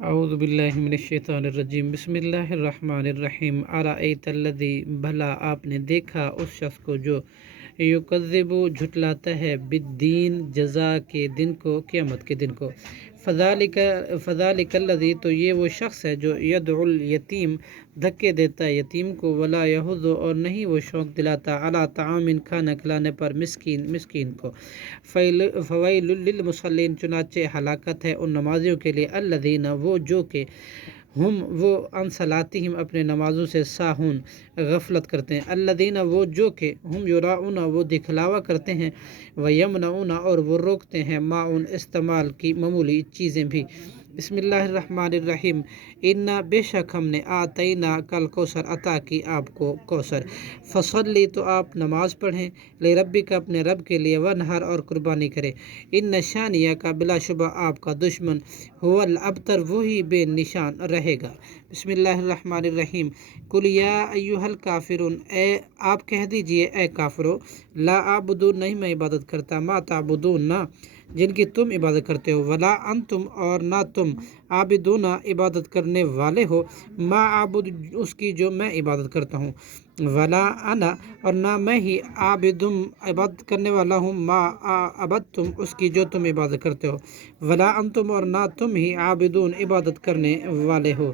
اعوذ باللہ من الشیطان الرجیم، بسم اللہ الرحمن الرحیم۔ ارأیت الذی، بھلا آپ نے دیکھا اس شخص کو جو یکذب جھٹلاتا ہے بالدین، جزا کے دن کو، قیامت کے دن کو۔ فذالک الذی، تو یہ وہ شخص ہے جو یدعو الیتیم، دھکے دیتا ہے یتیم کو، ولا یحض، اور نہیں وہ شوق دلاتا، علی طعام، کھانا کھلانے پر، مسکین کو۔ فویل للمصلین، چنانچہ ہلاکت ہے ان نمازیوں کے لیے، الذین، وہ جو کہ ہم وہ عن صلاتہم، اپنے نمازوں سے، ساہون، غفلت کرتے ہیں، الذین، وہ جو کہ ہم یراؤن، وہ دکھلاوا کرتے ہیں، ویمنعون، اور وہ روکتے ہیں، ماعون، استعمال کی معمولی چیزیں بھی۔ بسم اللہ الرحمن الرحیم۔ انا، بے شک ہم نے، آتینا کل کوثر، عطا کی آپ کو کوثر، فصلی، تو آپ نماز پڑھیں، لربک، اپنے رب کے لیے، ونہر، اور قربانی کریں، ان شانیہ کا، بلا شبہ آپ کا دشمن، هو الابتر، وہی بے نشان رہے گا۔ بسم اللہ الرحمن الرحیم۔ قل یا ایھا الکافرون، اے آپ کہہ دیجئے اے کافرو، لا اعبد، نہیں میں عبادت کرتا، ما تعبدون، جن کی تم عبادت کرتے ہو، ولا انتم، اور نہ تم، عابدون، عبادت کرنے والے ہو، ما اعبد، اس کی جو میں عبادت کرتا ہوں، ولا انا، اور نہ میں ہی، عابدم، عبادت کرنے والا ہوں، ما عبدتم، اس کی جو تم عبادت کرتے ہو، ولا انتم، اور نہ تم ہی، عابدون، عبادت کرنے والے ہو،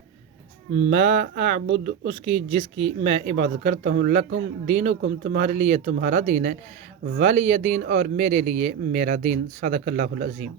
ما اعبد، اس کی جس کی میں عبادت کرتا ہوں، لکم دینکم، تمہارے لیے تمہارا دین ہے، ولی دین، اور میرے لیے میرا دین۔ صدق اللہ العظیم۔